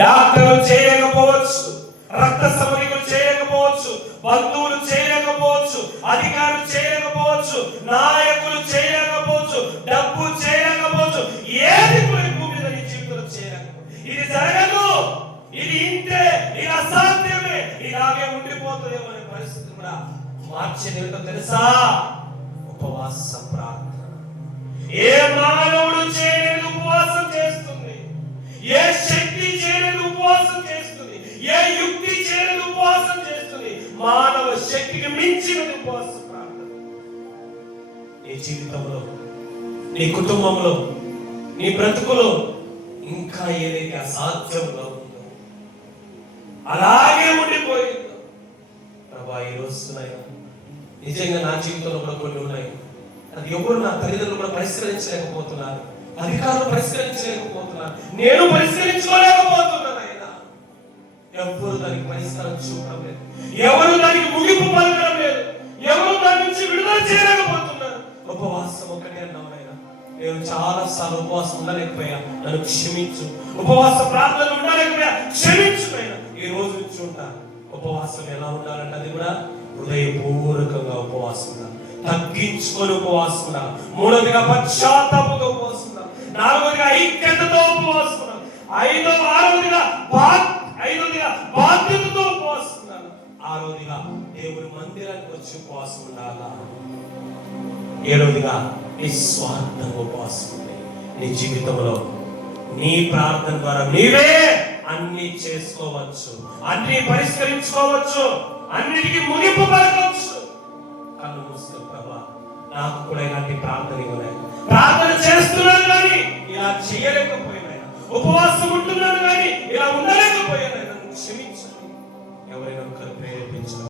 డాక్టర్లు చేయలేకపోవచ్చు, రక్త సంబంధికులు చేయలేకపోవచ్చు, బంధువులు చేయలేకపోవచ్చు, అధికారులు చేయలేకపోవచ్చు, నాయకులు చేయలేకపోవచ్చు, డబ్బు చేయలేకపోవచ్చు, ఏది కూడా భూమి మీద నీ జీవితంలో చేయలేకపోవచ్చు. ఇది జరగదు, ఇది ఇంతే, ఇది అసాధ్యమే, ఇలాగే ఉండిపోతుందేమో అనే పరిస్థితి కూడా మార్చేది ఏంటో తెలుసా? ఉపవాస ప్రార్థన. ఏ మానవుడు చేయలేని ఉపవాసం చేస్తుంది, ఏ శక్తి చేయలేని ఉపవాసం చేస్తుంది, ఏ యుక్తి చేయలేని ఉపవాసం చేస్తుంది. మానవ శక్తికి మించిన ఉపవాస ప్రార్థన. నీ జీవితంలో, నీ కుటుంబంలో, నీ బ్రతుకులో ఇంకా ఏదైతే అసాధ్యంలో ఉందో, అలాగే ఉండిపోయిందో, ప్రభా ఈ రోజు నిజంగా నా జీవితంలో కూడా కొన్ని ఉన్నాయి, అది ఎవరు నా తల్లిదండ్రులు కూడా పరిష్కరించలేకపోతున్నారు, అధికారులు పరిష్కరించలేకపోతున్నారు, నేను పరిష్కరించుకోలేకపోతున్నాను. ఆయన ఎవరు దానికి పరిష్కారం చూపడం లేదు, ఎవరు దానికి ముగింపు పలకడం లేదు, ఎవరు దాని నుంచి విడుదల చేయలేకపోతున్నారు. ఉపవాసం ఒకటే అన్నావు ఆయన, నేను చాలా సార్లు ఉపవాసం ఉండలేకపోయా, నన్ను క్షమించు. ఉపవాస ప్రార్థన ఉండలేకపోయా, క్షమించు. ఈ రోజు నుంచి ఉంటా. ఉపవాసం ఎలా ఉండాలంటే అది కూడా హృదయపూర్వకంగా ఉపవాసం ఉండాలి, తగ్గించుకొని ఉపవాసం ఉండాలి. మూడవదిగా పశ్చాత్తాపంతో ఉపవాసం ఉండాలి. నాలుగవదిగా ఐక్యతతో ఉపవాసం ఉండాలి. ఆరవదిగా బాధ్యతతో ఉపవాసం ఉండాలి. ఆరవదిగా దేవుని మందిరానికి వచ్చి ఉపవాసం ఉండాలా. ఏడవదిగా నిస్వార్థంగా ఉపవాసం ఉండాలి. నీ జీవితంలో నీ ప్రార్థన ద్వారా నీవే అన్ని చేసుకోవచ్చు, అన్ని పరిష్కరించుకోవచ్చు, అన్నిటికీ ముగింపు పలకవచ్చు. కళ్ళు మూసుకొని ప్రభా నాకు కూడా ఇలాంటి ప్రార్థన ఇవ్వలేదు, ప్రార్థన చేస్తున్నాను కానీ ఇలా చేయలేకపోయినా, ఉపవాసం ఉంటున్నాను కానీ ఇలా ఉండలేకపోయాను, క్షమించండి. ఎవరైనా ఒకరు ప్రేరేపించారు.